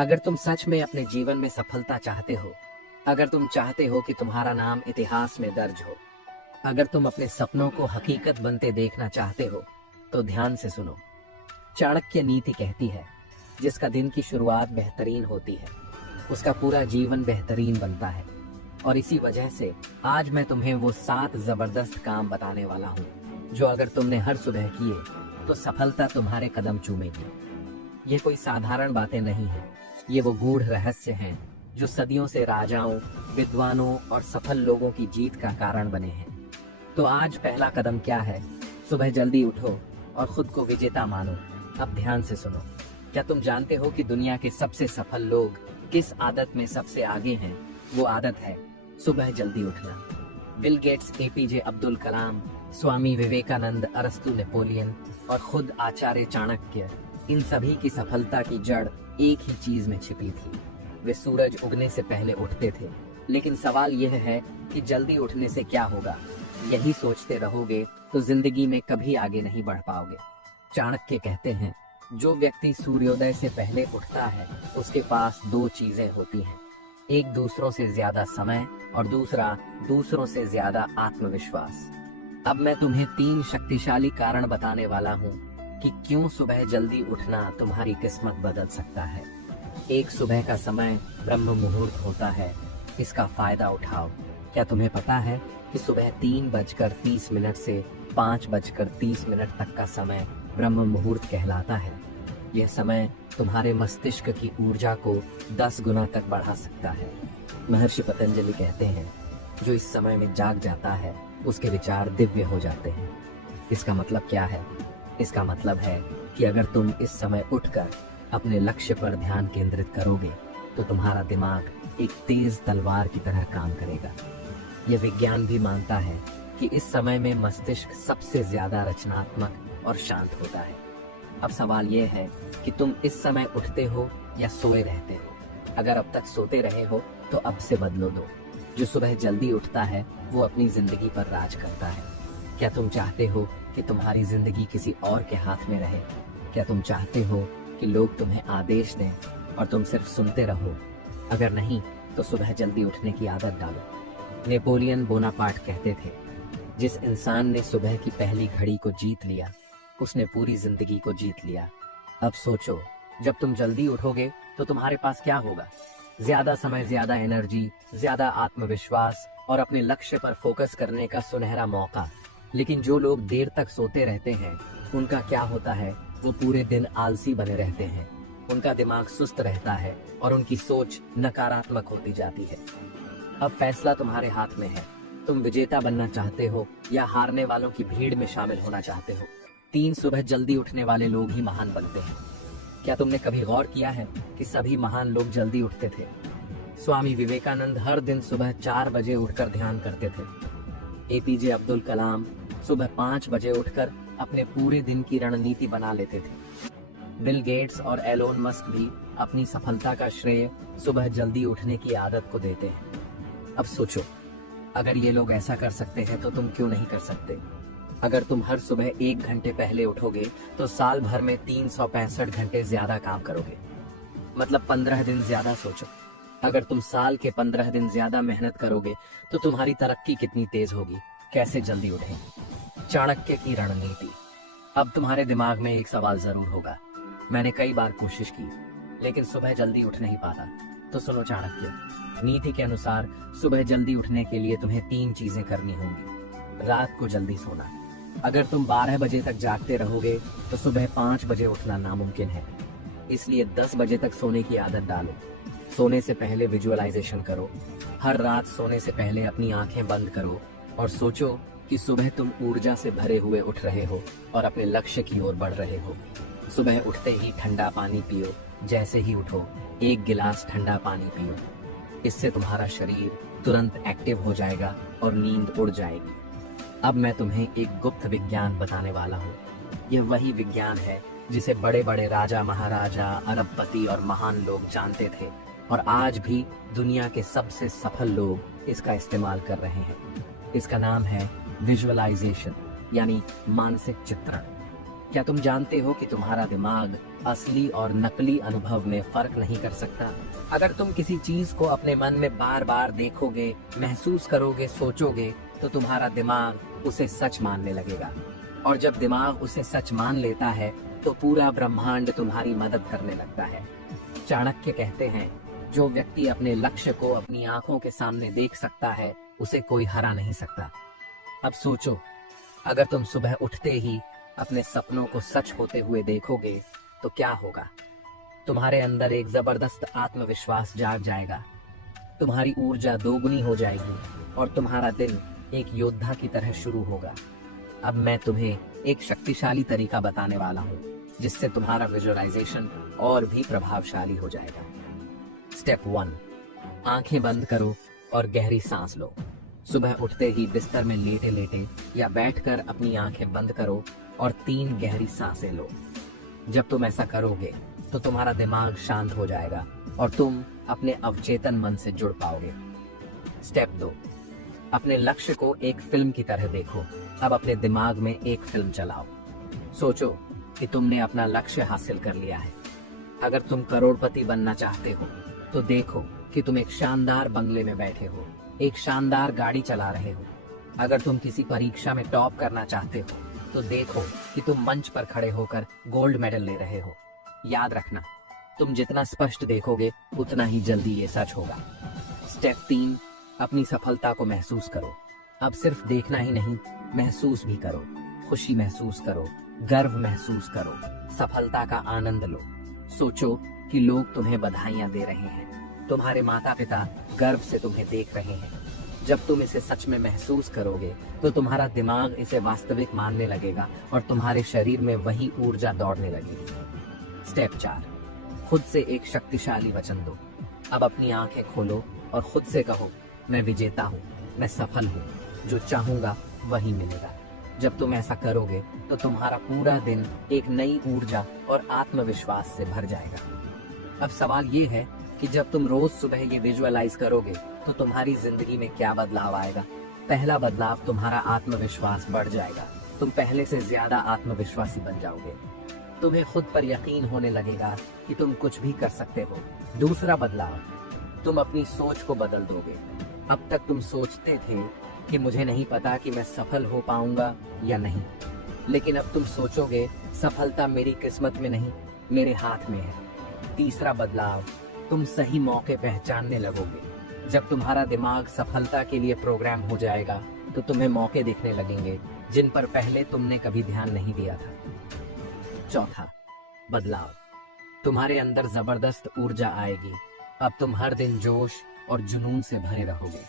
अगर तुम सच में अपने जीवन में सफलता चाहते हो, अगर तुम चाहते हो कि तुम्हारा नाम इतिहास में दर्ज हो, अगर तुम अपने सपनों को हकीकत बनते देखना चाहते हो, तो ध्यान से सुनो। चाणक्य नीति कहती है, जिसका दिन की शुरुआत बेहतरीन होती है, उसका पूरा जीवन बेहतरीन बनता है। और इसी वजह से आज मैं तुम्हें वो 7 जबरदस्त काम बताने वाला हूँ, जो अगर तुमने हर सुबह किए तो सफलता तुम्हारे कदम चूमेगी। ये कोई साधारण बातें नहीं है, ये वो गूढ़ रहस्य हैं जो सदियों से राजाओं, विद्वानों और सफल लोगों की जीत का कारण बने हैं। तो आज पहला कदम क्या है? सुबह जल्दी उठो और खुद को विजेता मानो। अब ध्यान से सुनो। क्या तुम जानते हो कि दुनिया के सबसे सफल लोग किस आदत में सबसे आगे हैं? वो आदत है सुबह जल्दी उठना। Bill Gates, APJ Abdul Kalam, Swami Vivekananda, अरस्तु, नेपोलियन और खुद आचार्य चाणक्य, इन सभी की सफलता की जड़ एक ही चीज में छिपी थी। वे सूरज उगने से पहले उठते थे। लेकिन सवाल यह है कि जल्दी उठने से क्या होगा? यही सोचते रहोगे तो जिंदगी में कभी आगे नहीं बढ़ पाओगे। चाणक्य कहते हैं, जो व्यक्ति सूर्योदय से पहले उठता है, उसके पास 2 चीजें होती हैं। एक दूसरों से ज्यादा समय और दूसरा दूसरों से ज्यादा आत्मविश्वास। अब मैं तुम्हें 3 शक्तिशाली कारण बताने वाला हूँ कि क्यों सुबह जल्दी उठना तुम्हारी किस्मत बदल सकता है। एक, सुबह का समय ब्रह्म मुहूर्त होता है, इसका फायदा उठाओ। क्या तुम्हें पता है कि सुबह 3:30 से 5:30 तक का समय ब्रह्म मुहूर्त कहलाता है। यह समय तुम्हारे मस्तिष्क की ऊर्जा को 10 गुना तक बढ़ा सकता है। महर्षि पतंजलि कहते हैं, जो इस समय में जाग जाता है उसके विचार दिव्य हो जाते हैं। इसका मतलब क्या है? इसका मतलब है कि अगर तुम इस समय उठकर अपने लक्ष्य पर ध्यान केंद्रित करोगे तो तुम्हारा दिमाग एक तेज तलवार की तरह काम करेगा। यह विज्ञान भी मानता है कि इस समय में मस्तिष्क सबसे ज्यादा रचनात्मक और शांत होता है। अब सवाल यह है कि तुम इस समय उठते हो या सोए रहते हो। अगर अब तक सोते रहे हो तो अब से बदलो दो। जो सुबह जल्दी उठता है वो अपनी जिंदगी पर राज करता है। क्या तुम चाहते हो कि तुम्हारी जिंदगी किसी और के हाथ में रहे? क्या तुम चाहते हो कि लोग तुम्हें आदेश दें और तुम सिर्फ सुनते रहो? अगर नहीं तो सुबह जल्दी उठने की आदत डालो। नेपोलियन बोनापार्ट कहते थे, जिस इंसान ने सुबह की पहली घड़ी को जीत लिया, उसने पूरी जिंदगी को जीत लिया। अब सोचो, जब तुम जल्दी उठोगे तो तुम्हारे पास क्या होगा? ज्यादा समय, ज्यादा एनर्जी, ज्यादा आत्मविश्वास और अपने लक्ष्य पर फोकस करने का सुनहरा मौका। लेकिन जो लोग देर तक सोते रहते हैं, उनका क्या होता है? वो पूरे दिन आलसी बने रहते हैं। उनका दिमाग सुस्त रहता है और उनकी सोच नकारात्मक होती जाती है। अब फैसला तुम्हारे हाथ में है। तुम विजेता बनना चाहते हो या हारने वालों की भीड़ में शामिल होना चाहते हो? 3 सुबह जल्दी उठने वाले लोग ही महान बनते हैं। क्या तुमने कभी गौर किया है कि सभी महान लोग जल्दी उठते थे? स्वामी विवेकानंद हर दिन सुबह 4 बजे उठकर ध्यान करते थे। एपीजे अब्दुल कलाम सुबह 5 बजे उठकर अपने पूरे दिन की रणनीति बना लेते थे। बिल गेट्स और एलोन मस्क भी अपनी सफलता का श्रेय सुबह जल्दी उठने की आदत को देते हैं। अब सोचो, अगर ये लोग ऐसा कर सकते हैं तो तुम क्यों नहीं कर सकते? अगर तुम हर सुबह 1 घंटे पहले उठोगे तो साल भर में 365 घंटे ज्यादा काम करोगे, मतलब 15 दिन ज्यादा सोचो। अगर तुम साल के 15 दिन ज्यादा मेहनत करोगे तो तुम्हारी तरक्की कितनी तेज होगी। कैसे जल्दी उठें? चाणक्य की रणनीति। अब तुम्हारे दिमाग में एक सवाल जरूर होगा, मैंने कई बार कोशिश की लेकिन सुबह जल्दी उठ नहीं पाता। तो सुनो, चाणक्य नीति के अनुसार सुबह जल्दी उठने के लिए तुम्हें 3 चीजें करनी होंगी। रात को जल्दी सोना। अगर तुम 12 बजे तक जागते रहोगे तो सुबह 5 बजे उठना नामुमकिन है। इसलिए 10 बजे तक सोने की आदत डालो। सोने से पहले विजुअलाइजेशन करो। हर रात सोने से पहले अपनी आंखें बंद करो और सोचो कि सुबह तुम ऊर्जा से भरे हुए उठ रहे हो और अपने लक्ष्य की ओर बढ़ रहे हो। सुबह उठते ही ठंडा पानी पियो। जैसे ही उठो 1 गिलास ठंडा पानी पियो। इससे तुम्हारा शरीर तुरंत एक्टिव हो जाएगा और नींद उड़ जाएगी। अब मैं तुम्हें एक गुप्त विज्ञान बताने वाला हूँ। यह वही विज्ञान है जिसे बड़े बड़े राजा, महाराजा, अरबपति और महान लोग जानते थे और आज भी दुनिया के सबसे सफल लोग इसका इस्तेमाल कर रहे हैं। इसका नाम है विजुअलाइजेशन, यानी मानसिक चित्रण। क्या तुम जानते हो कि तुम्हारा दिमाग असली और नकली अनुभव में फर्क नहीं कर सकता। अगर तुम किसी चीज को अपने मन में बार बार देखोगे, महसूस करोगे, सोचोगे, तो तुम्हारा दिमाग उसे सच मानने लगेगा। और जब दिमाग उसे सच मान लेता है तो पूरा ब्रह्मांड तुम्हारी मदद करने लगता है। चाणक्य कहते हैं, जो व्यक्ति अपने लक्ष्य को अपनी आंखों के सामने देख सकता है, उसे कोई हरा नहीं सकता। अब सोचो, अगर तुम सुबह उठते ही अपने सपनों को सच होते हुए देखोगे तो क्या होगा? तुम्हारे अंदर एक जबरदस्त आत्मविश्वास जाग जाएगा, तुम्हारी ऊर्जा दोगुनी हो जाएगी और तुम्हारा दिन एक योद्धा की तरह शुरू होगा। अब मैं तुम्हें एक शक्तिशाली तरीका बताने वाला हूँ, जिससे तुम्हारा विजुअलाइजेशन और भी प्रभावशाली हो जाएगा। स्टेप 1, आंखें बंद करो और गहरी सांस लो। सुबह उठते ही बिस्तर में लेटे लेटे या बैठकर अपनी आंखें बंद करो और 3 गहरी सांसें लो। जब तुम ऐसा करोगे तो तुम्हारा दिमाग शांत हो जाएगा और तुम अपने अवचेतन मन से जुड़ पाओगे। स्टेप 2, अपने लक्ष्य को एक फिल्म की तरह देखो। अब अपने दिमाग में एक फिल्म चलाओ। सोचो कि तुमने अपना लक्ष्य हासिल कर लिया है। अगर तुम करोड़पति बनना चाहते हो तो देखो कि तुम एक शानदार बंगले में बैठे हो, एक शानदार गाड़ी चला रहे हो। अगर तुम किसी परीक्षा में टॉप करना चाहते हो तो देखो कि तुम मंच पर खड़े होकर गोल्ड मेडल ले रहे हो। याद रखना, तुम जितना स्पष्ट देखोगे उतना ही जल्दी ये सच होगा। स्टेप 3, अपनी सफलता को महसूस करो। अब सिर्फ देखना ही नहीं, महसूस भी करो। खुशी महसूस करो, गर्व महसूस करो, सफलता का आनंद लो। सोचो कि लोग तुम्हें बधाइयां दे रहे हैं, तुम्हारे माता पिता गर्व से तुम्हें देख रहे हैं। जब तुम इसे सच में महसूस करोगे तो तुम्हारा दिमाग इसे वास्तविक मानने लगेगा और तुम्हारे शरीर में वही ऊर्जा दौड़ने लगेगी। स्टेप 4, खुद से एक शक्तिशाली वचन दो। अब अपनी आंखें खोलो और खुद से कहो, मैं विजेता हूँ, मैं सफल हूँ, जो चाहूंगा वही मिलेगा। जब तुम ऐसा करोगे तो तुम्हारा पूरा दिन एक नई ऊर्जा और आत्मविश्वास से भर जाएगा। अब सवाल ये है कि जब तुम रोज सुबह ये विजुअलाइज करोगे तो तुम्हारी जिंदगी में क्या बदलाव आएगा? पहला बदलाव, तुम्हारा आत्मविश्वास बढ़ जाएगा। तुम पहले से ज्यादा आत्मविश्वासी बन जाओगे। तुम्हें खुद पर यकीन होने लगेगा कि तुम कुछ भी कर सकते हो। दूसरा बदलाव, तुम अपनी सोच को बदल दोगे। अब तक तुम सोचते थे कि मुझे नहीं पता कि मैं सफल हो पाऊंगा या नहीं, लेकिन अब तुम सोचोगे, सफलता मेरी किस्मत में नहीं, मेरे हाथ में है। तीसरा बदलाव, तुम सही मौके पहचानने लगोगे। जब तुम्हारा दिमाग सफलता के लिए प्रोग्राम हो जाएगा तो तुम्हें मौके दिखने लगेंगे जिन पर पहले तुमने कभी ध्यान नहीं दिया था। चौथा बदलाव, तुम्हारे अंदर जबरदस्त ऊर्जा आएगी। अब तुम हर दिन जोश और जुनून से भरे रहोगे।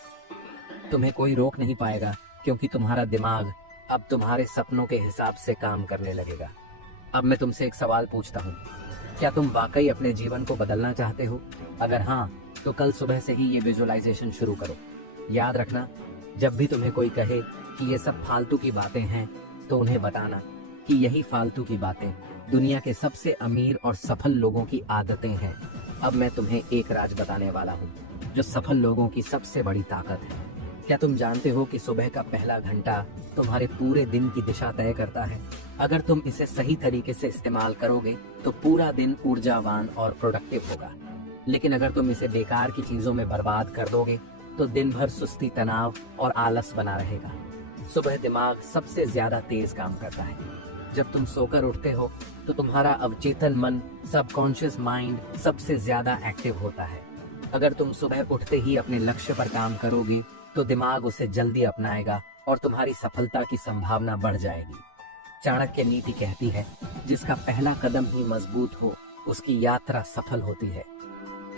तुम्हें कोई रोक नहीं पाएगा क्योंकि तुम्हारा दिमाग अब तुम्हारे सपनों के हिसाब से काम करने लगेगा। अब मैं तुमसे एक सवाल पूछता हूँ, क्या तुम वाकई अपने जीवन को बदलना चाहते हो? अगर हाँ, तो कल सुबह से ही ये विजुअलाइजेशन शुरू करो। याद रखना, जब भी तुम्हें कोई कहे कि ये सब फालतू की बातें हैं, तो उन्हें बताना कि यही फालतू की बातें दुनिया के सबसे अमीर और सफल लोगों की आदतें हैं। अब मैं तुम्हें एक राज बताने वाला हूँ जो सफल लोगों की सबसे बड़ी ताकत है। क्या तुम जानते हो कि सुबह का पहला घंटा तुम्हारे पूरे दिन की दिशा तय करता है? अगर तुम इसे सही तरीके से इस्तेमाल करोगे तो पूरा दिन ऊर्जावान और प्रोडक्टिव होगा। लेकिन अगर तुम इसे बेकार की चीजों में बर्बाद कर दोगे तो दिन भर सुस्ती, तनाव और आलस बना रहेगा। सुबह दिमाग सबसे ज्यादा तेज काम करता है। जब तुम सोकर उठते हो तो तुम्हारा अवचेतन मन, सबकॉन्शियस माइंड सबसे ज्यादा एक्टिव होता है। अगर तुम सुबह उठते ही अपने लक्ष्य पर काम करोगे तो दिमाग उसे जल्दी अपनाएगा और तुम्हारी सफलता की संभावना बढ़ जाएगी। चाणक्य नीति कहती है, जिसका पहला कदम ही मजबूत हो उसकी यात्रा सफल होती है।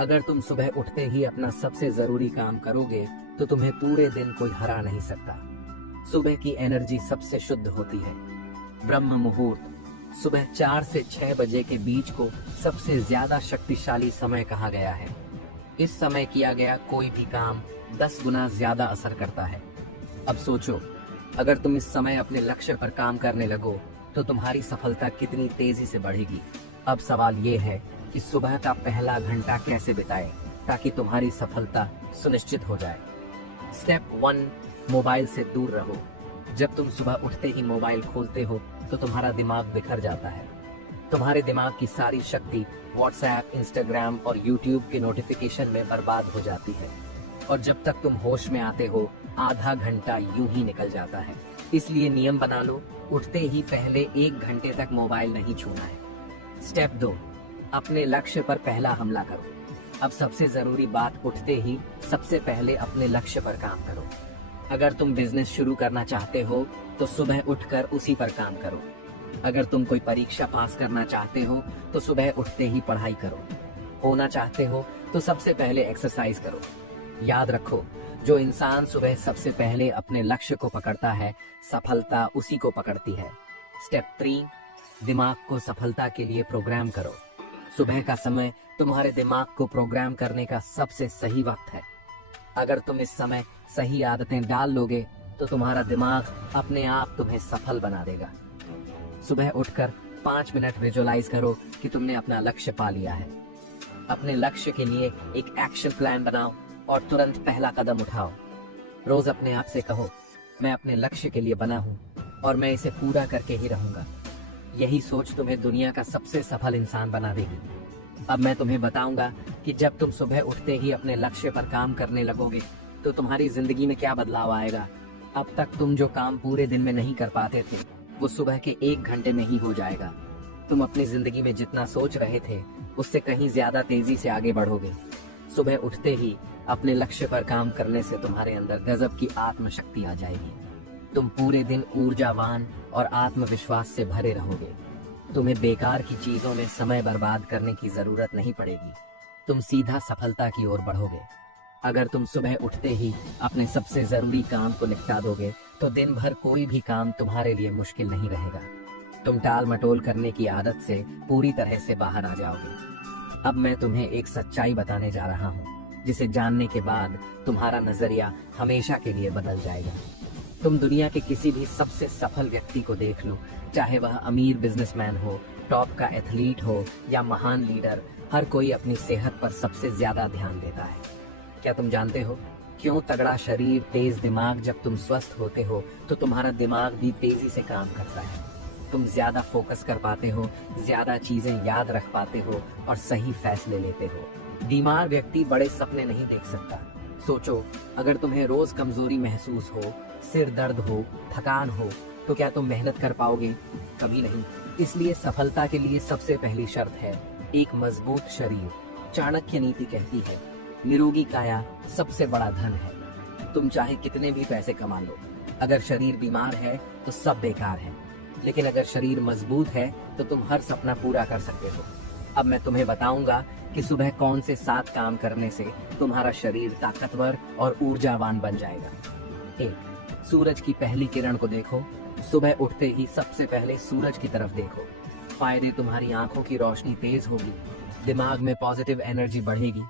अगर तुम सुबह उठते ही अपना सबसे जरूरी काम करोगे तो तुम्हें पूरे दिन कोई हरा नहीं सकता। सुबह की एनर्जी सबसे शुद्ध होती है। ब्रह्म मुहूर्त, सुबह 4 से 6 बजे के बीच को सबसे ज्यादा शक्तिशाली समय कहा गया है। इस समय किया गया कोई भी काम 10 गुना ज्यादा असर करता है। अब सोचो, अगर तुम इस समय अपने लक्ष्य पर काम करने लगो तो तुम्हारी सफलता कितनी तेजी से बढ़ेगी। अब सवाल ये है कि सुबह का पहला घंटा कैसे बिताएं ताकि तुम्हारी सफलता सुनिश्चित हो जाए। स्टेप 1, मोबाइल से दूर रहो। जब तुम सुबह उठते ही मोबाइल खोलते हो तो तुम्हारा दिमाग बिखर जाता है। तुम्हारे दिमाग की सारी शक्ति व्हाट्सएप, इंस्टाग्राम और यूट्यूब के नोटिफिकेशन में बर्बाद हो जाती है और जब तक तुम होश में आते हो आधा घंटा यूं ही निकल जाता है। इसलिए नियम बना लो, उठते ही पहले 1 घंटे तक मोबाइल नहीं छूना है। स्टेप 2, अपने लक्ष्य पर पहला हमला करो। अब सबसे जरूरी बात, उठते ही सबसे पहले अपने लक्ष्य पर काम करो। अगर तुम बिजनेस शुरू करना चाहते हो तो सुबह उठकर उसी पर काम करो। अगर तुम कोई परीक्षा पास करना चाहते हो तो सुबह उठते ही पढ़ाई करो। होना चाहते हो तो सबसे पहले एक्सरसाइज करो। याद रखो, जो इंसान सुबह सबसे पहले अपने लक्ष्य को पकड़ता है, सफलता उसी को पकड़ती है। स्टेप 3, दिमाग को सफलता के लिए प्रोग्राम करो। सुबह का समय तुम्हारे दिमाग को प्रोग्राम करने का सबसे सही वक्त है। अगर तुम इस समय सही आदतें डाल लोगे तो तुम्हारा दिमाग अपने आप तुम्हें सफल बना देगा। सुबह उठकर 5 मिनट विजुअलाइज करो कि तुमने अपना लक्ष्य पा लिया है। अपने लक्ष्य के लिए एक एक्शन प्लान बनाओ और तुरंत पहला कदम उठाओ। रोज अपने आप से कहो, मैं अपने लक्ष्य के लिए बना हूँ और मैं इसे पूरा करके ही रहूंगा। यही सोच तुम्हें दुनिया का सबसे सफल इंसान बना देगी। अब मैं तुम्हें बताऊंगा कि जब तुम सुबह उठते ही अपने लक्ष्य पर काम करने लगोगे तो तुम्हारी जिंदगी में क्या बदलाव आएगा। अब तक तुम जो काम पूरे दिन में नहीं कर पाते थे वो सुबह के 1 घंटे में ही हो जाएगा। तुम अपनी जिंदगी में जितना सोच रहे थे उससे कहीं ज्यादा तेजी से आगे बढ़ोगे। सुबह उठते ही अपने लक्ष्य पर काम करने से तुम्हारे अंदर गजब की आत्मशक्ति आ जाएगी। तुम पूरे दिन ऊर्जावान और आत्मविश्वास से भरे रहोगे। तुम्हें बेकार की चीजों में समय बर्बाद करने की जरूरत नहीं पड़ेगी। तुम सीधा सफलता की ओर बढ़ोगे। अगर तुम सुबह उठते ही अपने सबसे जरूरी काम को निपटा दोगे तो दिन भर कोई भी काम तुम्हारे लिए मुश्किल नहीं रहेगा। तुम टाल मटोल करने की आदत से पूरी तरह से बाहर आ जाओगे। अब मैं तुम्हें एक सच्चाई बताने जा रहा हूँ जिसे जानने के बाद तुम्हारा नजरिया हमेशा के लिए बदल जाएगा। तुम दुनिया के किसी भी सबसे सफल व्यक्ति को देख लो, चाहे वह अमीर बिजनेसमैन हो, टॉप का एथलीट हो या महान लीडर, हर कोई अपनी सेहत पर सबसे ज्यादा ध्यान देता है। क्या तुम जानते हो क्यों? तगड़ा शरीर, तेज दिमाग। जब तुम स्वस्थ होते हो तो तुम्हारा दिमाग भी तेजी से काम करता है। तुम ज्यादा फोकस कर पाते हो, ज्यादा चीजें याद रख पाते हो और सही फैसले लेते हो। बीमार व्यक्ति बड़े सपने नहीं देख सकता। सोचो, अगर तुम्हें रोज कमजोरी महसूस हो, सिर दर्द हो, थकान हो, तो क्या तुम मेहनत कर पाओगे? कभी नहीं। इसलिए सफलता के लिए सबसे पहली शर्त है एक मजबूत शरीर। चाणक्य नीति कहती है, निरोगी काया सबसे बड़ा धन है। तुम चाहे कितने भी पैसे कमा लो, अगर शरीर बीमार है तो सब बेकार है। लेकिन अगर शरीर मजबूत है तो तुम हर सपना पूरा कर सकते हो। अब मैं तुम्हें बताऊंगा कि सुबह कौन से 7 काम करने से तुम्हारा शरीर ताकतवर और ऊर्जावान बन जाएगा। 1, सूरज की पहली किरण को देखो। सुबह उठते ही सबसे पहले सूरज की तरफ देखो। फायदे, तुम्हारी आंखों की रोशनी तेज होगी, दिमाग में पॉजिटिव एनर्जी बढ़ेगी,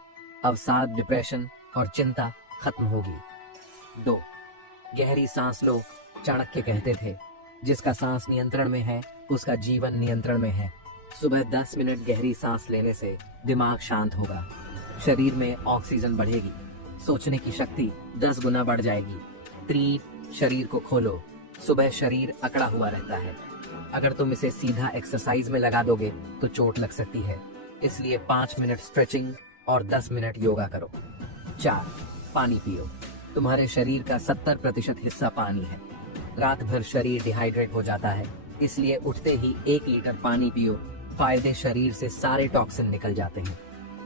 अवसाद, डिप्रेशन और चिंता खत्म होगी। 2, गहरी सांस लो। चाणक्य कहते थे, जिसका सांस नियंत्रण में है उसका जीवन नियंत्रण में है। सुबह 10 मिनट गहरी सांस लेने से दिमाग शांत होगा, शरीर में ऑक्सीजन बढ़ेगी, सोचने की शक्ति 10 गुना बढ़ जाएगी। 3, शरीर को खोलो। सुबह शरीर अकड़ा हुआ रहता है, अगर तुम इसे सीधा एक्सरसाइज में लगा दोगे तो चोट लग सकती है। इसलिए 5 मिनट स्ट्रेचिंग और 10 मिनट योगा करो। 4, पानी पियो। तुम्हारे शरीर का 70% हिस्सा पानी है। रात भर शरीर डिहाइड्रेट हो जाता है, इसलिए उठते ही 1 लीटर पानी पियो। फायदे, शरीर से सारे टॉक्सिन निकल जाते हैं,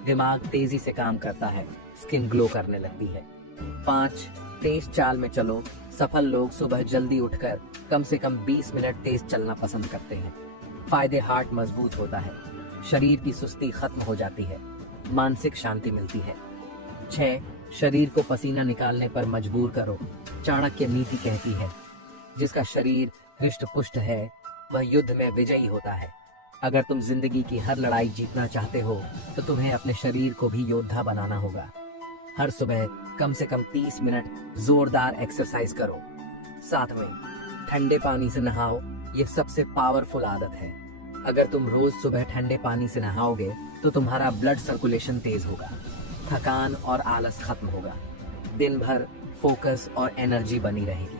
दिमाग तेजी से काम करता है, स्किन ग्लो करने लगती है। 5, तेज चाल में चलो। सफल लोग सुबह जल्दी उठकर कम से कम 20 मिनट तेज चलना पसंद करते हैं। फायदे, हार्ट मजबूत होता है, शरीर की सुस्ती खत्म हो जाती है, मानसिक शांति मिलती है। 6, शरीर को पसीना निकालने पर मजबूर करो। चाणक्य नीति कहती है, जिसका शरीर हृष्ट पुष्ट है वह युद्ध में विजयी होता है। अगर तुम जिंदगी की हर लड़ाई जीतना चाहते हो तो तुम्हें अपने शरीर को भी योद्धा बनाना होगा। हर सुबह कम से कम 30 मिनट जोरदार एक्सरसाइज करो। 7वें, ठंडे पानी से नहाओ। ये सबसे पावरफुल आदत है। अगर तुम रोज सुबह ठंडे पानी से नहाओगे तो तुम्हारा ब्लड सर्कुलेशन तेज होगा, थकान और आलस खत्म होगा, दिन भर फोकस और एनर्जी बनी रहेगी।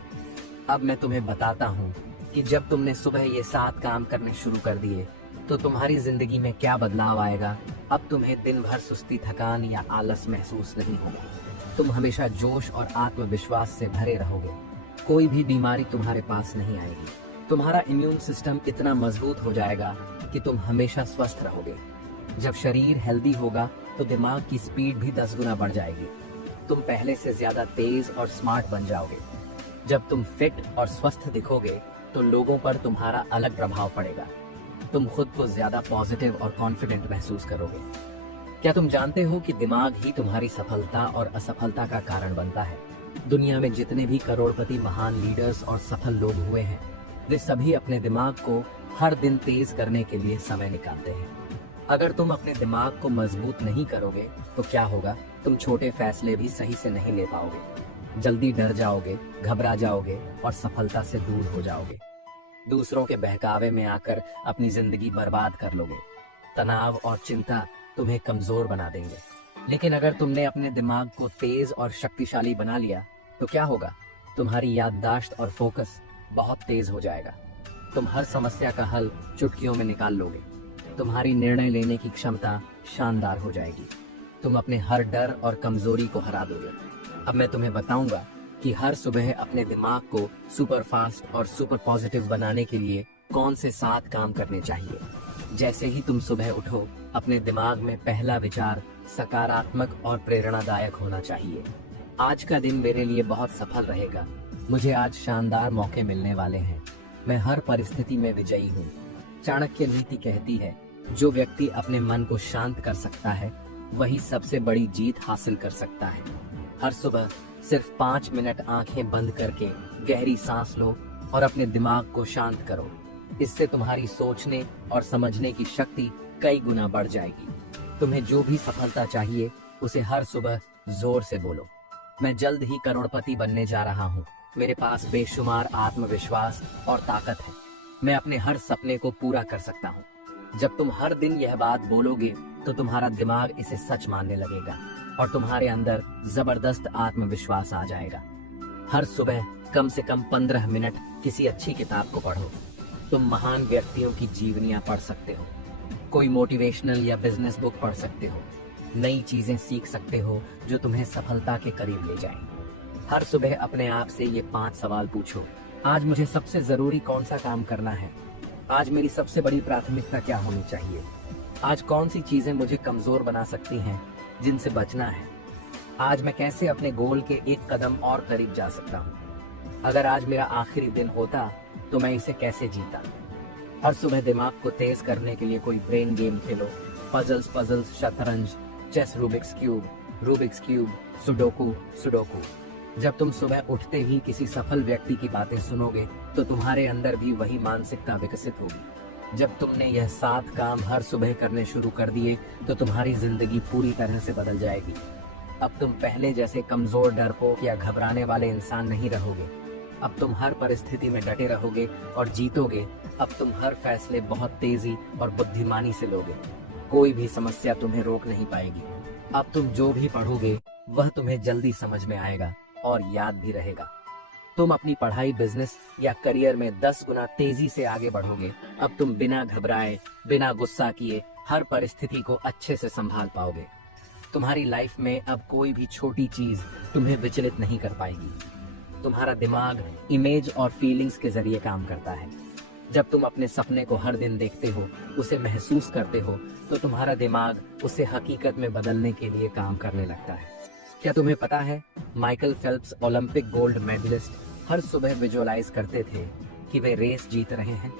अब मैं तुम्हें बताता हूँ कि जब तुमने सुबह ये 7 काम करने शुरू कर दिए तो तुम्हारी जिंदगी में क्या बदलाव आएगा। अब तुम्हें दिन भर सुस्ती, थकान या आलस महसूस नहीं होगा। तुम हमेशा जोश और आत्मविश्वास से भरे रहोगे। कोई भी बीमारी तुम्हारे पास नहीं आएगी। तुम्हारा इम्यून सिस्टम इतना मजबूत हो जाएगा कि तुम हमेशा स्वस्थ रहोगे। जब शरीर हेल्दी होगा तो दिमाग की स्पीड भी 10 गुना बढ़ जाएगी। तुम पहले से ज्यादा तेज और स्मार्ट बन जाओगे। जब तुम फिट और स्वस्थ दिखोगे तो लोगों पर तुम्हारा अलग प्रभाव पड़ेगा। तुम खुद को ज्यादा पॉजिटिव और कॉन्फिडेंट महसूस करोगे। क्या तुम जानते हो कि दिमाग ही तुम्हारी सफलता और असफलता का कारण बनता है। दुनिया में जितने भी करोड़पति, महान लीडर्स और सफल लोग हुए हैं, वे सभी अपने दिमाग को हर दिन तेज करने के लिए समय निकालते हैं। अगर तुम अपने दिमाग को मजबूत नहीं करोगे तो क्या होगा। तुम छोटे फैसले भी सही से नहीं ले पाओगे, जल्दी डर जाओगे, घबरा जाओगे और सफलता से दूर हो जाओगे। दूसरों के बहकावे में आकर अपनी जिंदगी बर्बाद कर लोगे। तनाव और चिंता तुम्हें कमजोर बना देंगे। लेकिन अगर तुमने अपने दिमाग को तेज और शक्तिशाली बना लिया तो क्या होगा। तुम्हारी याददाश्त और फोकस बहुत तेज हो जाएगा। तुम हर समस्या का हल चुटकियों में निकाल लोगे। तुम्हारी निर्णय लेने की क्षमता शानदार हो जाएगी। तुम अपने हर डर और कमजोरी को हरा दोगे। अब मैं तुम्हें बताऊंगा कि हर सुबह अपने दिमाग को सुपर फास्ट और सुपर पॉजिटिव बनाने के लिए कौन से 7 काम करने चाहिए। जैसे ही तुम सुबह उठो, अपने दिमाग में पहला विचार सकारात्मक और प्रेरणादायक होना चाहिए। आज का दिन मेरे लिए बहुत सफल रहेगा। मुझे आज शानदार मौके मिलने वाले हैं। मैं हर परिस्थिति में विजयी हूँ। चाणक्य नीति कहती है, जो व्यक्ति अपने मन को शांत कर सकता है वही सबसे बड़ी जीत हासिल कर सकता है। हर सुबह सिर्फ 5 मिनट आंखें बंद करके गहरी सांस लो और अपने दिमाग को शांत करो। इससे तुम्हारी सोचने और समझने की शक्ति कई गुना बढ़ जाएगी। तुम्हें जो भी सफलता चाहिए उसे हर सुबह जोर से बोलो। मैं जल्द ही करोड़पति बनने जा रहा हूँ। मेरे पास बेशुमार आत्मविश्वास और ताकत है। मैं अपने हर सपने को पूरा कर सकता हूँ। जब तुम हर दिन यह बात बोलोगे तो तुम्हारा दिमाग इसे सच मानने लगेगा और तुम्हारे अंदर जबरदस्त आत्मविश्वास आ जाएगा। हर सुबह कम से कम 15 मिनट किसी अच्छी किताब को पढ़ो। तुम महान व्यक्तियों की जीवनियां पढ़ सकते हो, कोई मोटिवेशनल या बिजनेस बुक पढ़ सकते हो, नई चीजें सीख सकते हो जो तुम्हें सफलता के करीब ले जाएं। हर सुबह अपने आप से ये 5 सवाल पूछो। आज मुझे सबसे जरूरी कौन सा काम करना है। आज मेरी सबसे बड़ी प्राथमिकता क्या होनी चाहिए। आज कौन सी चीजें मुझे कमजोर बना सकती हैं, जिनसे बचना है। आज मैं कैसे अपने गोल के एक कदम और करीब जा सकता हूँ। अगर आज मेरा आखिरी दिन होता तो मैं इसे कैसे जीता। हर सुबह दिमाग को तेज करने के लिए कोई ब्रेन गेम खेलो। पजल्स, शतरंज, चेस, रूबिक्स क्यूब, सुडोकू। जब तुम सुबह उठते ही किसी सफल व्यक्ति की बातें सुनोगे तो तुम्हारे अंदर भी वही मानसिकता विकसित होगी। जब तुमने यह 7 काम हर सुबह करने शुरू कर दिए तो तुम्हारी जिंदगी पूरी तरह से बदल जाएगी। अब तुम पहले जैसे कमजोर, डरपोक या घबराने वाले इंसान नहीं रहोगे। अब तुम हर परिस्थिति में डटे रहोगे और जीतोगे। अब तुम हर फैसले बहुत तेजी और बुद्धिमानी से लोगे। कोई भी समस्या तुम्हें रोक नहीं पाएगी। अब तुम जो भी पढ़ोगे वह तुम्हें जल्दी समझ में आएगा और याद भी रहेगा। तुम अपनी पढ़ाई, बिजनेस या करियर में 10 गुना तेजी से आगे बढ़ोगे। अब तुम बिना घबराए, बिना गुस्सा किए हर परिस्थिति को अच्छे से संभाल पाओगे। तुम्हारी लाइफ में अब कोई भी छोटी चीज तुम्हें विचलित नहीं कर पाएगी। तुम्हारा दिमाग इमेज और फीलिंग्स के जरिए काम करता है। जब तुम अपने सपने को हर दिन देखते हो, उसे महसूस करते हो, तो तुम्हारा दिमाग उसे हकीकत में बदलने के लिए काम करने लगता है। क्या तुम्हें पता है, Michael Phelps, Olympic gold medalist, हर सुबह विजुअलाइज करते थे कि वे रेस जीत रहे हैं।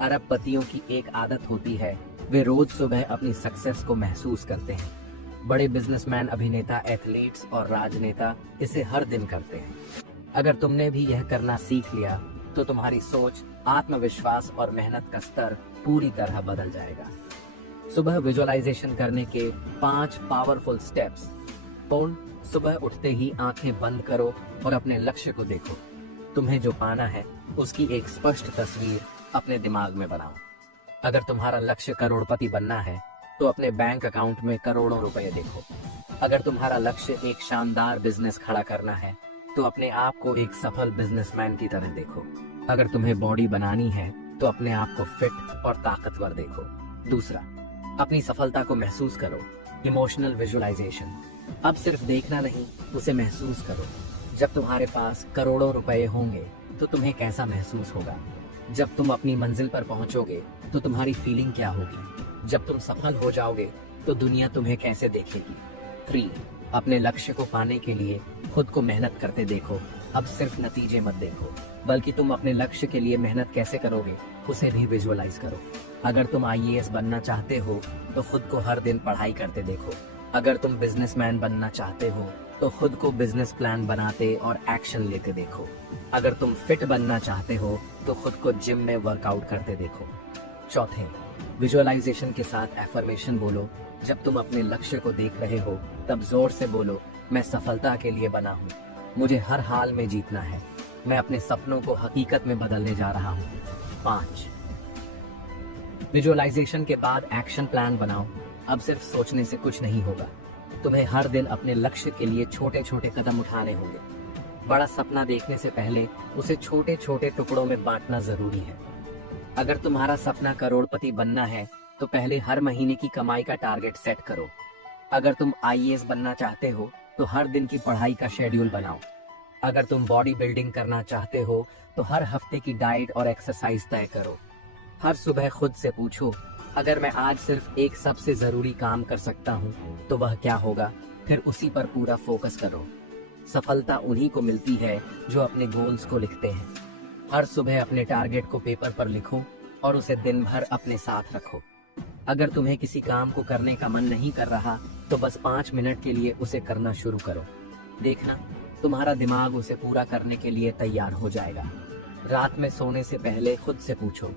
अरबपतियों की एक आदत होती है, वे रोज सुबह अपनी सक्सेस को महसूस करते हैं। बड़े बिजनेसमैन, अभिनेता, एथलीट्स और राजनेता इसे हर दिन करते हैं। अगर तुमने भी यह करना सीख लिया तो तुम्हारी सोच, आत्मविश्वास और मेहनत का स्तर पूरी तरह बदल जाएगा। सुबह विजुअलाइजेशन करने के 5 पावरफुल स्टेप्स। सुबह उठते ही आंखें बंद करो और अपने लक्ष्य को देखो। तुम्हें जो पाना है उसकी एक स्पष्ट तस्वीर अपने दिमाग में बनाओ। अगर तुम्हारा लक्ष्य करोड़पति बनना है तो अपने बैंक अकाउंट में करोड़ों रुपए देखो। अगर तुम्हारा लक्ष्य एक शानदार बिजनेस खड़ा करना है तो अपने आप को एक सफल बिजनेसमैन की तरह देखो। अगर तुम्हें बॉडी बनानी है तो अपने आप को फिट और ताकतवर देखो। दूसरा, अपनी सफलता को महसूस करो, इमोशनल विजुअलाइजेशन। अब सिर्फ देखना नहीं, उसे महसूस करो। जब तुम्हारे पास करोड़ों रुपए होंगे तो तुम्हें कैसा महसूस होगा? जब तुम अपनी मंजिल पर पहुंचोगे तो तुम्हारी फीलिंग क्या होगी? जब तुम सफल हो जाओगे तो दुनिया तुम्हें कैसे देखेगी? 3, अपने लक्ष्य को पाने के लिए खुद को मेहनत करते देखो। अब सिर्फ नतीजे मत देखो, बल्कि तुम अपने लक्ष्य के लिए मेहनत कैसे करोगे उसे भी विजुअलाइज करो। अगर तुम आईएएस बनना चाहते हो तो खुद को हर दिन पढ़ाई करते देखो। अगर तुम बिजनेसमैन बनना चाहते हो तो खुद को बिजनेस प्लान बनाते और एक्शन लेते देखो। अगर तुम फिट बनना चाहते हो तो खुद को जिम में वर्कआउट करते देखो। चौथे, विजुअलाइजेशन के साथ एफर्मेशन बोलो। जब तुम अपने लक्ष्य को देख रहे हो तब जोर से बोलो, मैं सफलता के लिए बना हूँ, मुझे हर हाल में जीतना है, मैं अपने सपनों को हकीकत में बदलने जा रहा हूँ। 5, विजुअलाइजेशन के बाद एक्शन प्लान बनाओ। अब सिर्फ सोचने से कुछ नहीं होगा, तुम्हें हर दिन अपने लक्ष्य के लिए छोटे छोटे कदम उठाने होंगे। बड़ा सपना देखने से पहले उसे छोटे छोटे टुकड़ों में बांटना जरूरी है। अगर तुम्हारा सपना करोड़पति बनना है तो पहले हर महीने की कमाई का टारगेट सेट करो। अगर तुम आईएएस बनना चाहते हो तो हर दिन की पढ़ाई का शेड्यूल बनाओ। अगर तुम बॉडी बिल्डिंग करना चाहते हो तो हर हफ्ते की डाइट और एक्सरसाइज तय करो। हर सुबह खुद से पूछो, अगर मैं आज सिर्फ एक सबसे जरूरी काम कर सकता हूँ तो वह क्या होगा? फिर उसी पर पूरा फोकस करो। सफलता उन्हीं को मिलती है जो अपने गोल्स को लिखते हैं। हर सुबह अपने टारगेट को पेपर पर लिखो और उसे दिन भर अपने साथ रखो। अगर तुम्हें किसी काम को करने का मन नहीं कर रहा तो बस 5 मिनट के लिए उसे करना शुरू करो। देखना, तुम्हारा दिमाग उसे पूरा करने के लिए तैयार हो जाएगा। रात में सोने से पहले खुद से पूछो,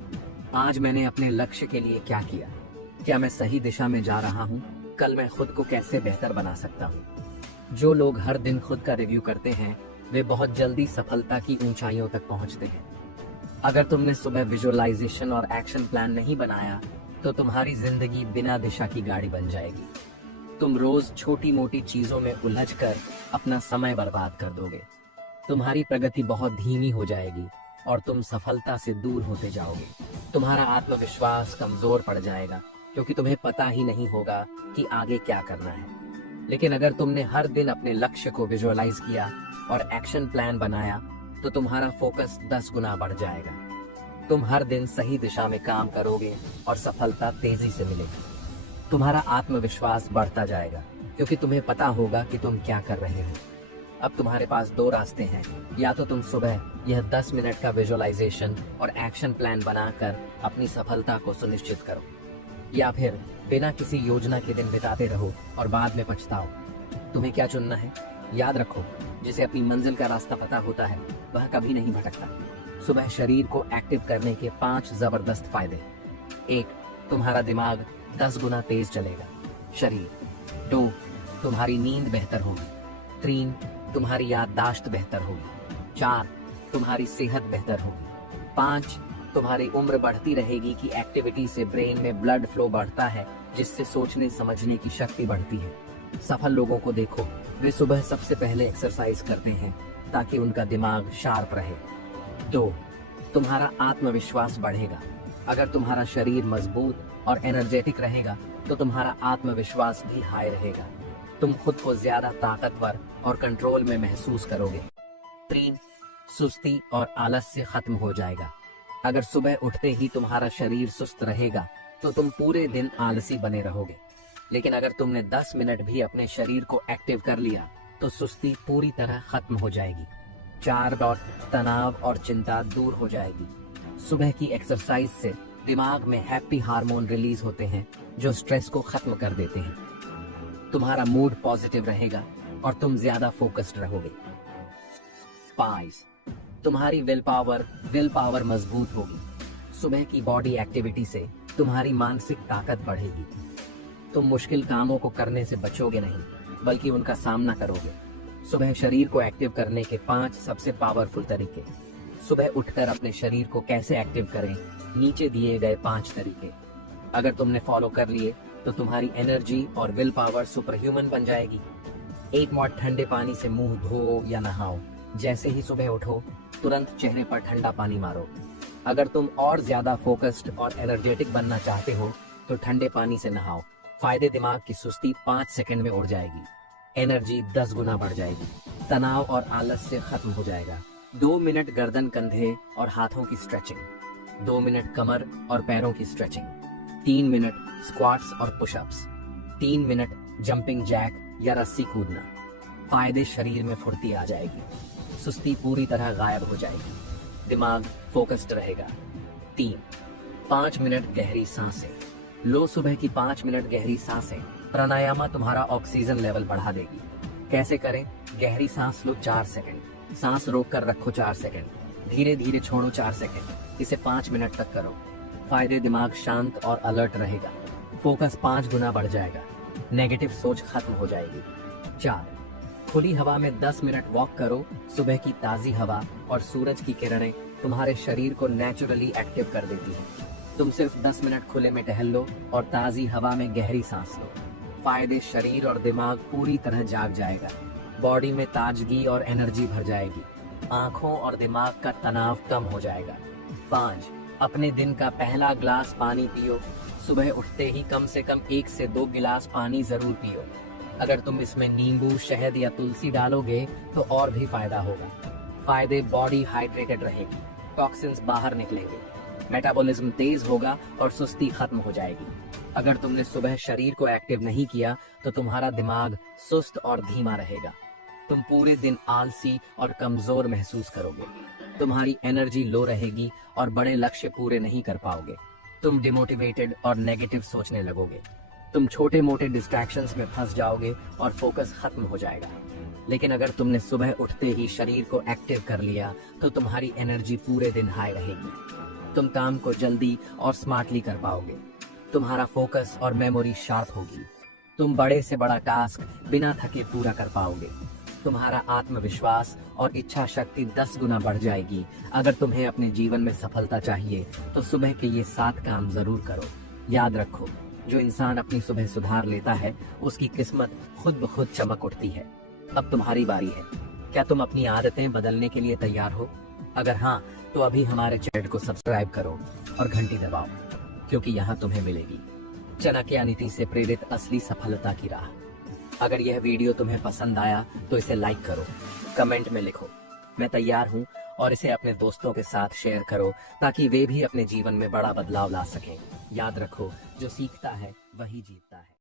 आज मैंने अपने लक्ष्य के लिए क्या किया? क्या मैं सही दिशा में जा रहा हूँ? कल मैं खुद को कैसे बेहतर बना सकता हूँ? जो लोग हर दिन खुद का रिव्यू करते हैं वे बहुत जल्दी सफलता की ऊंचाइयों तक पहुंचते हैं। अगर तुमने सुबह विजुअलाइजेशन और एक्शन प्लान नहीं बनाया तो तुम्हारी जिंदगी बिना दिशा की गाड़ी बन जाएगी। तुम रोज छोटी मोटी चीजों में उलझकर अपना समय बर्बाद कर दोगे। तुम्हारी प्रगति बहुत धीमी हो जाएगी और तुम सफलता से दूर होते जाओगे। तुम्हारा आत्मविश्वास कमजोर पड़ जाएगा क्योंकि तुम्हें पता ही नहीं होगा कि आगे क्या करना है। लेकिन अगर तुमने हर दिन अपने लक्ष्य को विजुअलाइज किया और एक्शन प्लान बनाया तो तुम्हारा फोकस 10 गुना बढ़ जाएगा। तुम हर दिन सही दिशा में काम करोगे और सफलता तेजी से मिलेगी। तुम्हारा आत्मविश्वास बढ़ता जाएगा क्योंकि तुम्हें पता होगा कि तुम क्या कर रहे हो। अब तुम्हारे पास 2 रास्ते हैं, या तो तुम सुबह यह 10 मिनट का विजुअलाइजेशन और एक्शन प्लान बनाकर अपनी सफलता को सुनिश्चित करो, या फिर बिना किसी योजना के दिन बिताते रहो और बाद में पछताओ। तुम्हें क्या चुनना है? याद रखो, जिसे अपनी मंजिल का रास्ता पता होता है वह कभी नहीं भटकता। सुबह शरीर को एक्टिव करने के 5 जबरदस्त फायदे। 1, तुम्हारा दिमाग 10 गुना तेज चलेगा। शरीर। 2, तुम्हारी नींद बेहतर होगी। 3, तुम्हारी याददाश्त बेहतर होगी। 4, तुम्हारी सेहत बेहतर होगी। 5, तुम्हारी उम्र बढ़ती रहेगी कि एक्टिविटी से ब्रेन में ब्लड फ्लो बढ़ता है जिससे सोचने समझने की शक्ति बढ़ती है। सफल लोगों को देखो, वे सुबह सबसे पहले एक्सरसाइज करते हैं ताकि उनका दिमाग शार्प रहे। 2, तुम्हारा आत्मविश्वास बढ़ेगा। अगर तुम्हारा शरीर मजबूत और एनर्जेटिक रहेगा तो तुम्हारा आत्मविश्वास भी हाई रहेगा। तुम खुद को ज्यादा ताकतवर और कंट्रोल में महसूस करोगे। 3, सुस्ती और आलस्य खत्म हो जाएगा। अगर सुबह उठते ही तुम्हारा शरीर सुस्त रहेगा तो तुम पूरे दिन आलसी बने रहोगे। लेकिन अगर तुमने 10 मिनट भी अपने शरीर को एक्टिव कर लिया तो सुस्ती पूरी तरह खत्म हो जाएगी। 4, तनाव और चिंता दूर हो जाएगी। सुबह की एक्सरसाइज से दिमाग में हैप्पी हार्मोन रिलीज होते हैं जो स्ट्रेस को खत्म कर देते हैं। तुम्हारा मूड पॉजिटिव रहेगा और तुम ज्यादा फोकस्ड रहोगे। 5, तुम्हारी विल पावर मजबूत होगी। सुबह की बॉडी एक्टिविटी से तुम्हारी मानसिक ताकत बढ़ेगी। तुम मुश्किल कामों को करने से बचोगे नहीं बल्कि उनका सामना करोगे। सुबह शरीर को एक्टिव करने के 5 सबसे पावरफुल तरीके। सुबह उठकर अपने शरीर को कैसे एक्टिव करें, नीचे दिए गए 5 तरीके। अगर तुमने फॉलो कर लिए तो तुम्हारी एनर्जी और विल पावर सुपर ह्यूमन बन जाएगी। 1 मॉट ठंडे पानी से मुंह धो या नहाओ। जैसे ही सुबह उठो तुरंत चेहरे पर ठंडा पानी मारो। अगर तुम और ज्यादा फोकस्ड और एनर्जेटिक बनना चाहते हो तो ठंडे पानी से नहाओ। फायदे, दिमाग की सुस्ती 5 सेकंड में उड़ जाएगी, एनर्जी 10 गुना बढ़ जाएगी, तनाव और आलस्य खत्म हो जाएगा। 2 मिनट गर्दन, कंधे और हाथों की स्ट्रेचिंग, 2 मिनट कमर और पैरों की स्ट्रेचिंग, 3 मिनट स्क्वाट्स और पुशअप्स, 3 मिनट जंपिंग जैक या रस्सी कूदना। फायदे, शरीर में फुर्ती आ जाएगी, सुस्ती पूरी तरह गायब हो जाएगी, दिमाग फोकस्ड रहेगा। 3, 5 मिनट गहरी सांसें लो। सुबह की 5 मिनट गहरी सांसें प्राणायाम तुम्हारा ऑक्सीजन लेवल बढ़ा देगी। कैसे करें? गहरी सांस लो 4 सेकंड, सांस रोक कर रखो 4 सेकंड, धीरे धीरे छोड़ो 4 सेकंड। इसे 5 मिनट तक करो। फायदे, दिमाग शांत और अलर्ट रहेगा, फोकस 5 गुना बढ़ जाएगा, नेगेटिव सोच खत्म हो जाएगी। 4, खुली हवा में 10 मिनट वॉक करो। सुबह की ताजी हवा और सूरज की किरणें तुम्हारे शरीर को नेचुरली एक्टिव कर देती है। तुम सिर्फ 10 मिनट खुले में टहल लो और ताजी हवा में गहरी सांस लो। फायदे, शरीर और दिमाग पूरी तरह जाग जाएगा, बॉडी में ताजगी और एनर्जी भर जाएगी, आंखों और दिमाग का तनाव कम हो जाएगा। 5, अपने दिन का पहला ग्लास पानी पियो। सुबह उठते ही कम से कम 1 से 2 गिलास पानी जरूर पियो। अगर तुम इसमें नींबू, शहद या तुलसी डालोगे तो और भी फायदा होगा। फायदे, बॉडी हाइड्रेटेड रहेगी, टॉक्सिन्स बाहर निकलेंगे, मेटाबॉलिज्म तेज होगा और सुस्ती खत्म हो जाएगी। अगर तुमने सुबह शरीर को एक्टिव नहीं किया तो तुम्हारा दिमाग सुस्त और धीमा रहेगा, तुम पूरे दिन आलसी और कमजोर महसूस करोगे, तुम्हारी एनर्जी लो रहेगी और बड़े लक्ष्य पूरे नहीं कर पाओगे, तुम डिमोटिवेटेड और नेगेटिव सोचने लगोगे, तुम छोटे मोटे डिस्ट्रैक्शंस में फंस जाओगे और फोकस खत्म हो जाएगा। लेकिन अगर तुमने सुबह उठते ही शरीर को एक्टिव कर लिया तो तुम्हारी एनर्जी पूरे दिन हाई रहेगी, तुम काम को जल्दी और स्मार्टली कर पाओगे, तुम्हारा फोकस और मेमोरी शार्प होगी, तुम बड़े से बड़ा टास्क बिना थके पूरा कर पाओगे, तुम्हारा आत्मविश्वास और इच्छा शक्ति 10 गुना बढ़ जाएगी। अगर तुम्हें अपने जीवन में सफलता चाहिए तो सुबह के ये 7 काम जरूर करो। याद रखो, जो इंसान अपनी सुबह सुधार लेता है उसकी किस्मत खुद ब खुद चमक उठती है। अब तुम्हारी बारी है, क्या तुम अपनी आदतें बदलने के लिए तैयार हो? अगर हाँ तो अभी हमारे चैनल को सब्सक्राइब करो और घंटी दबाओ, क्योंकि यहाँ तुम्हें मिलेगी चाणक्य नीति से प्रेरित असली सफलता की राह। अगर यह वीडियो तुम्हें पसंद आया तो इसे लाइक करो, कमेंट में लिखो मैं तैयार हूँ, और इसे अपने दोस्तों के साथ शेयर करो ताकि वे भी अपने जीवन में बड़ा बदलाव ला सकें। याद रखो, जो सीखता है वही जीतता है।